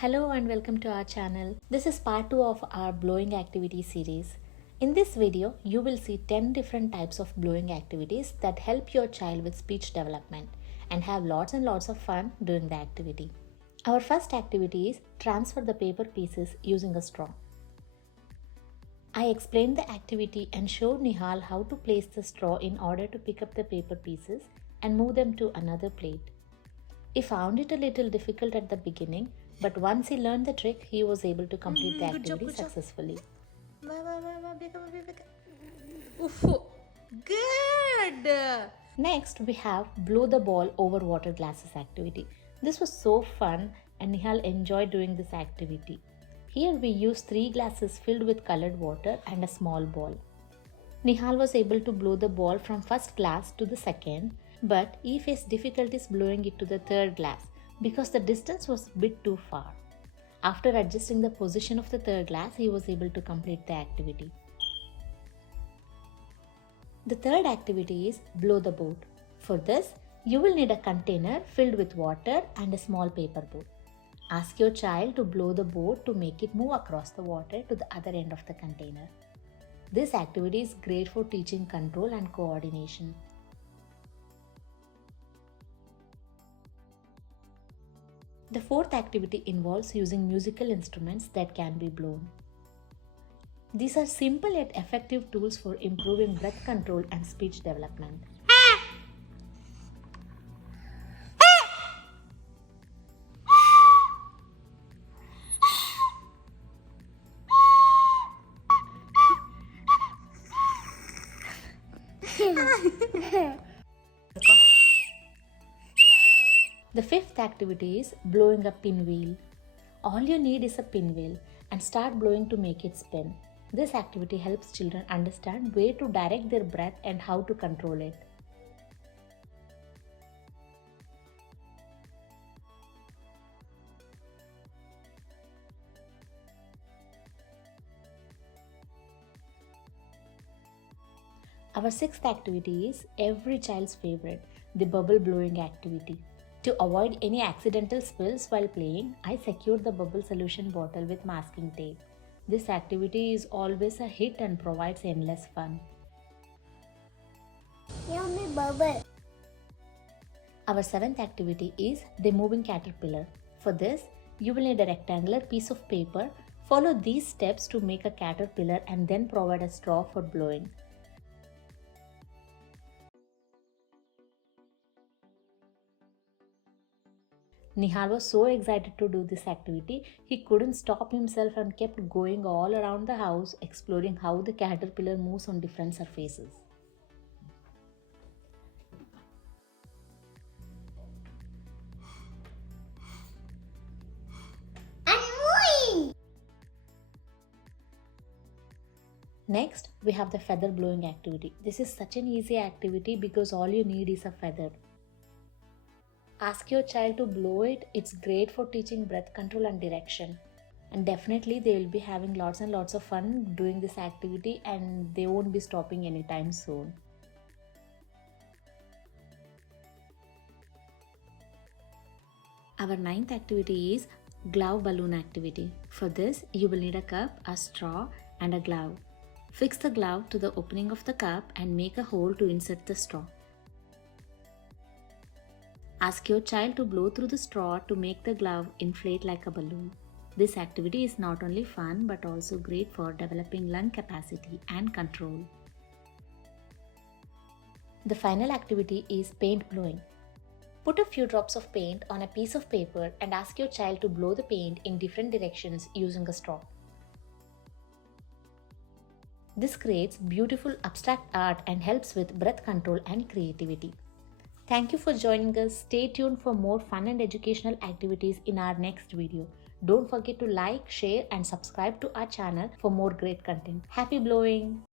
Hello and welcome to our channel. This is part 2 of our blowing activity series. In this video, you will see 10 different types of blowing activities that help your child with speech development and have lots and lots of fun doing the activity. Our first activity is transfer the paper pieces using a straw. I explained the activity and showed Nihal how to place the straw in order to pick up the paper pieces and move them to another plate. He found it a little difficult at the beginning, but once he learned the trick, he was able to complete the activity successfully. Good! Next, we have blow the ball over water glasses activity. This was so fun and Nihal enjoyed doing this activity. Here we used 3 glasses filled with colored water and a small ball. Nihal was able to blow the ball from first glass to the second, but he faced difficulties blowing it to the third glass because the distance was a bit too far. After adjusting the position of the third glass, he was able to complete the activity. The third activity is blow the boat. For this, you will need a container filled with water and a small paper boat. Ask your child to blow the boat to make it move across the water to the other end of the container. This activity is great for teaching control and coordination. The fourth activity involves using musical instruments that can be blown. These are simple yet effective tools for improving breath control and speech development. The fifth activity is blowing a pinwheel. All you need is a pinwheel and start blowing to make it spin. This activity helps children understand where to direct their breath and how to control it. Our sixth activity is every child's favorite, the bubble blowing activity. To avoid any accidental spills while playing, I secured the bubble solution bottle with masking tape. This activity is always a hit and provides endless fun. Yummy bubble. Our seventh activity is the moving caterpillar. For this, you will need a rectangular piece of paper. Follow these steps to make a caterpillar and then provide a straw for blowing. Nihal was so excited to do this activity, he couldn't stop himself and kept going all around the house, exploring how the caterpillar moves on different surfaces. Next, we have the feather blowing activity. This is such an easy activity because all you need is a feather. Ask your child to blow it. It's great for teaching breath control and direction. And definitely they will be having lots and lots of fun doing this activity and they won't be stopping anytime soon. Our ninth activity is glove balloon activity. For this, you will need a cup, a straw and a glove. Fix the glove to the opening of the cup and make a hole to insert the straw. Ask your child to blow through the straw to make the glove inflate like a balloon. This activity is not only fun but also great for developing lung capacity and control. The final activity is paint blowing. Put a few drops of paint on a piece of paper and ask your child to blow the paint in different directions using a straw. This creates beautiful abstract art and helps with breath control and creativity. Thank you for joining us. Stay tuned for more fun and educational activities in our next video. Don't forget to like, share and subscribe to our channel for more great content. Happy blowing!